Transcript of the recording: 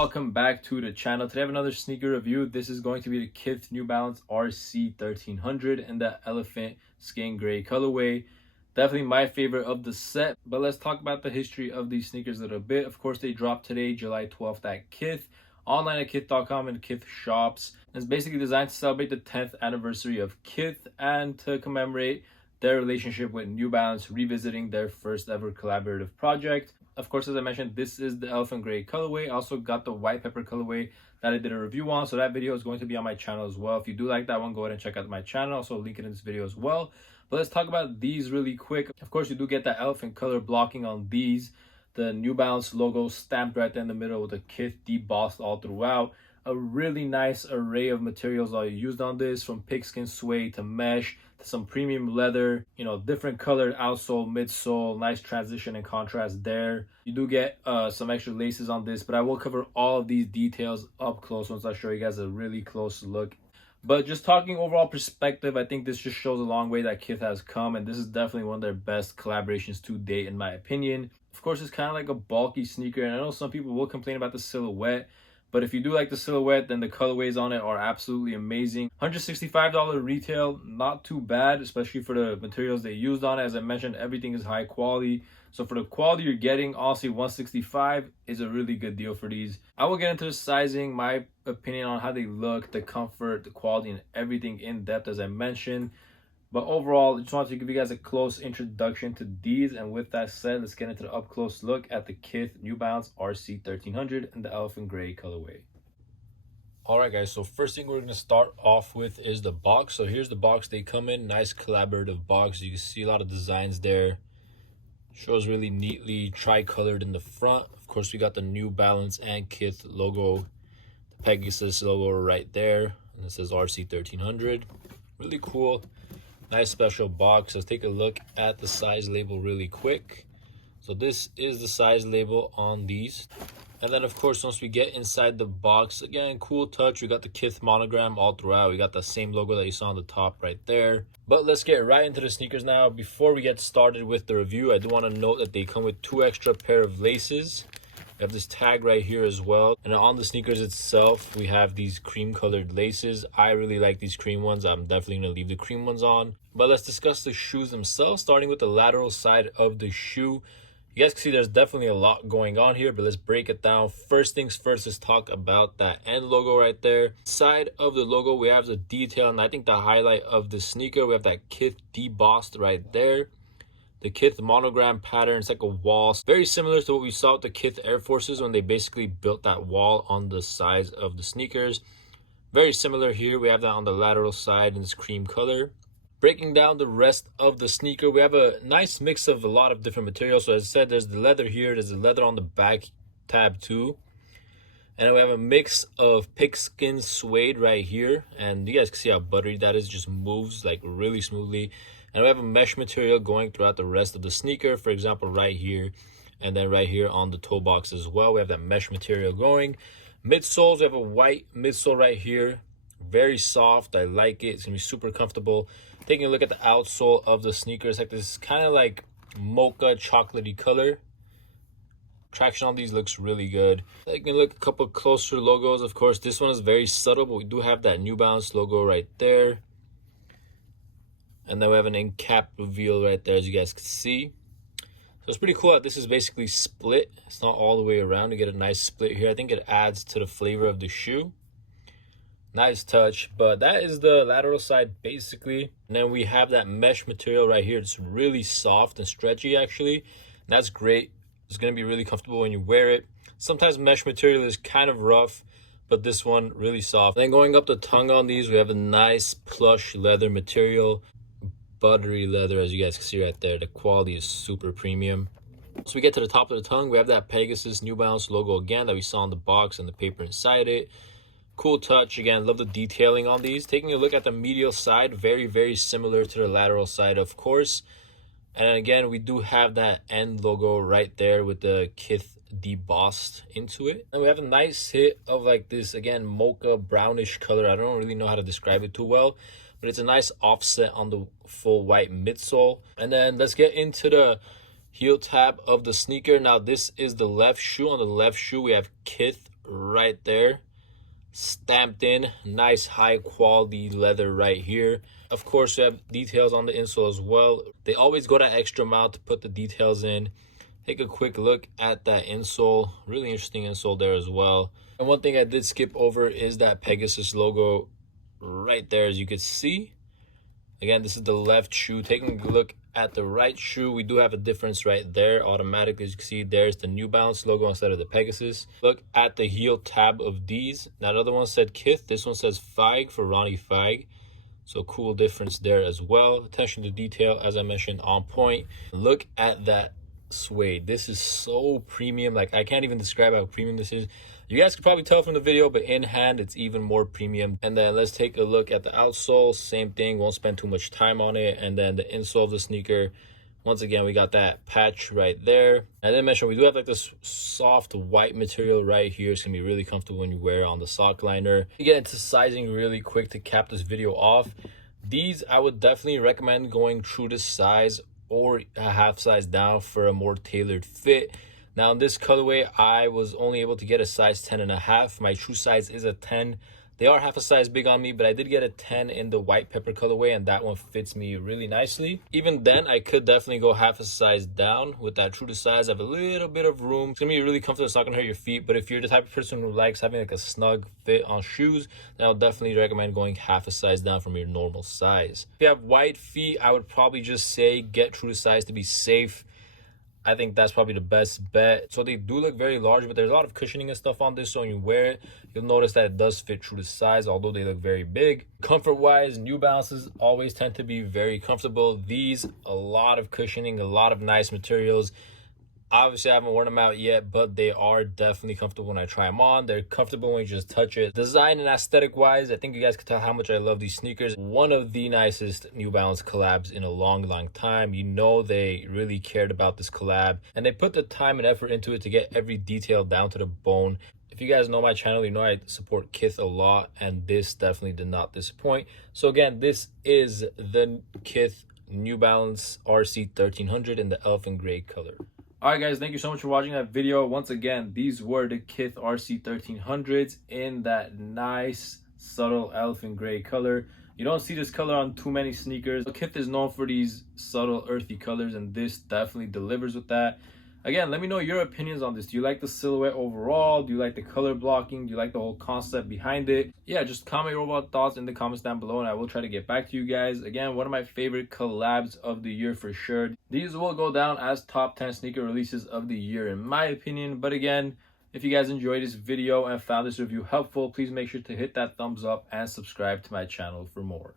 welcome back to the channel. Today I have another sneaker review. This is going to be the Kith New Balance RC 1300 in the elephant skin gray colorway. Definitely my favorite of the set, but let's talk about the history of these sneakers a little bit. Of course, they dropped today, July 12th at Kith, online at kith.com and Kith shops. It's basically designed to celebrate the 10th anniversary of Kith and to commemorate their relationship with New Balance, revisiting their first ever collaborative project. Of course, as I mentioned, this is the elephant gray colorway. I also got the white pepper colorway that I did a review on, so that video is going to be on my channel as well. If you do like that one, go ahead and check out my channel. Also link it in this video as well. But let's talk about these really quick. Of course, you do get that elephant color blocking on these. The New Balance logo stamped right there in the middle with the Kith embossed all throughout. A really nice array of materials are used on this, from pigskin suede to mesh to some premium leather, different colored outsole, midsole, nice transition and contrast there. You do get some extra laces on this, but I will cover all of these details up close once I show you guys a really close look. But just talking overall perspective, I think this just shows a long way that Kith has come, and this is definitely one of their best collaborations to date in my opinion. Of course, it's kind of like a bulky sneaker, and I know some people will complain about the silhouette, but if you do like the silhouette, then the colorways on it are absolutely amazing. $165 retail, not too bad, especially for the materials they used on it. As I mentioned, everything is high quality. So for the quality you're getting, honestly, $165 is a really good deal for these. I will get into the sizing, my opinion on how they look, the comfort, the quality, and everything in depth as I mentioned. But overall, I just wanted to give you guys a close introduction to these. And with that said, let's get into the up-close look at the Kith New Balance RC 1300 in the elephant gray colorway. Alright guys, so first thing we're going to start off with is the box. So here's the box they come in. Nice collaborative box. You can see a lot of designs there. Shows really neatly tri-colored in the front. Of course, we got the New Balance and Kith logo. The Pegasus logo right there. And it says RC 1300. Really cool. Nice special box. Let's take a look at the size label really quick. So this is the size label on these. And then of course, once we get inside the box, again, cool touch. We got the Kith monogram all throughout. We got the same logo that you saw on the top right there. But let's get right into the sneakers now. Before we get started with the review, I do want to note that they come with 2 extra pair of laces. We have this tag right here as well, and on the sneakers itself we have these cream colored laces. I really like these cream ones. I'm definitely going to leave the cream ones on. But let's discuss the shoes themselves, starting with the lateral side of the shoe. You guys can see there's definitely a lot going on here, but let's break it down. First things first, let's talk about that end logo right there. Side of the logo, we have the detail, and I think the highlight of the sneaker, we have that Kith embossed right there. The Kith monogram pattern, it's like a wall. Very similar to what we saw with the Kith Air Forces when they basically built that wall on the sides of the sneakers. Very similar here. We have that on the lateral side in this cream color. Breaking down the rest of the sneaker, we have a nice mix of a lot of different materials. So as I said, there's the leather here. There's the leather on the back tab too. And then we have a mix of pigskin suede right here. And you guys can see how buttery that is. Just moves like really smoothly. And we have a mesh material going throughout the rest of the sneaker, for example, right here. And then right here on the toe box as well, we have that mesh material going. Midsoles, we have a white midsole right here. Very soft. I like it. It's going to be super comfortable. Taking a look at the outsole of the sneaker, it's like this kind of like mocha chocolatey color. Traction on these looks really good. Taking a look at a couple closer logos. Of course, this one is very subtle, but we do have that New Balance logo right there. And then we have an end cap reveal right there, as you guys can see. So it's pretty cool that this is basically split. It's not all the way around. You get a nice split here. I think it adds to the flavor of the shoe. Nice touch. But that is the lateral side basically. And then we have that mesh material right here. It's really soft and stretchy actually. And that's great. It's going to be really comfortable when you wear it. Sometimes mesh material is kind of rough, but this one really soft. And then going up the tongue on these, we have a nice plush leather material. Buttery leather, as you guys can see right there. The quality is super premium. So we get to the top of the tongue, we have that Pegasus New Balance logo again that we saw on the box and the paper inside it. Cool touch. Again, love the detailing on these. Taking a look at the medial side, very similar to the lateral side, of course. And again, we do have that end logo right there with the Kith embossed into it. And we have a nice hit of like this, again, mocha brownish color. I don't really know how to describe it too well, but it's a nice offset on the full white midsole. And then let's get into the heel tab of the sneaker. Now this is the left shoe. On the left shoe we have Kith right there, stamped in, nice high quality leather right here. Of course, you have details on the insole as well. They always go that extra mile to put the details in. Take a quick look at that insole. Really interesting insole there as well. And one thing I did skip over is that Pegasus logo right there, as you can see. Again, this is the left shoe. Taking a look at the right shoe, we do have a difference right there. Automatically, as you can see, there's the New Balance logo instead of the Pegasus. Look at the heel tab of these. That other one said Kith. This one says Feig for Ronnie Feig. So cool difference there as well. Attention to detail, as I mentioned, on point. Look at that suede. This is so premium. Like, I can't even describe how premium this is. You guys can probably tell from the video, but in hand it's even more premium. And then let's take a look at the outsole. Same thing, won't spend too much time on it. And then the insole of the sneaker, once again, we got that patch right there. As I mentioned, we do have like this soft white material right here. It's gonna be really comfortable when you wear it on the sock liner. To get into sizing really quick to cap this video off, these I would definitely recommend going true to size or a half size down for a more tailored fit. Now in this colorway, I was only able to get a size 10.5. My true size is a 10. They are half a size big on me, but I did get a 10 in the white pepper colorway, and that one fits me really nicely. Even then, I could definitely go half a size down with that true to size. I have a little bit of room. It's gonna be really comfortable. It's not gonna hurt your feet, but if you're the type of person who likes having like a snug fit on shoes, then I'll definitely recommend going half a size down from your normal size. If you have white feet, I would probably just say get true to size to be safe. I think that's probably the best bet. So they do look very large, but there's a lot of cushioning and stuff on this. So when you wear it, you'll notice that it does fit true to size, although they look very big. Comfort-wise, New Balances always tend to be very comfortable. These, a lot of cushioning, a lot of nice materials. Obviously, I haven't worn them out yet, but they are definitely comfortable when I try them on. They're comfortable when you just touch it. Design and aesthetic-wise, I think you guys can tell how much I love these sneakers. One of the nicest New Balance collabs in a long, long time. You know they really cared about this collab, and they put the time and effort into it to get every detail down to the bone. If you guys know my channel, you know I support Kith a lot, and this definitely did not disappoint. So again, this is the Kith New Balance RC 1300 in the elephant gray color. All right, guys, thank you so much for watching that video. Once again, these were the Kith RC 1300s in that nice, subtle elephant gray color. You don't see this color on too many sneakers. Kith is known for these subtle, earthy colors, and this definitely delivers with that. Again, let me know your opinions on this. Do you like the silhouette overall? Do you like the color blocking? Do you like the whole concept behind it? Yeah, just comment your overall thoughts in the comments down below, and I will try to get back to you guys. Again, one of my favorite collabs of the year for sure. These will go down as top 10 sneaker releases of the year in my opinion. But again, if you guys enjoyed this video and found this review helpful, please make sure to hit that thumbs up and subscribe to my channel for more.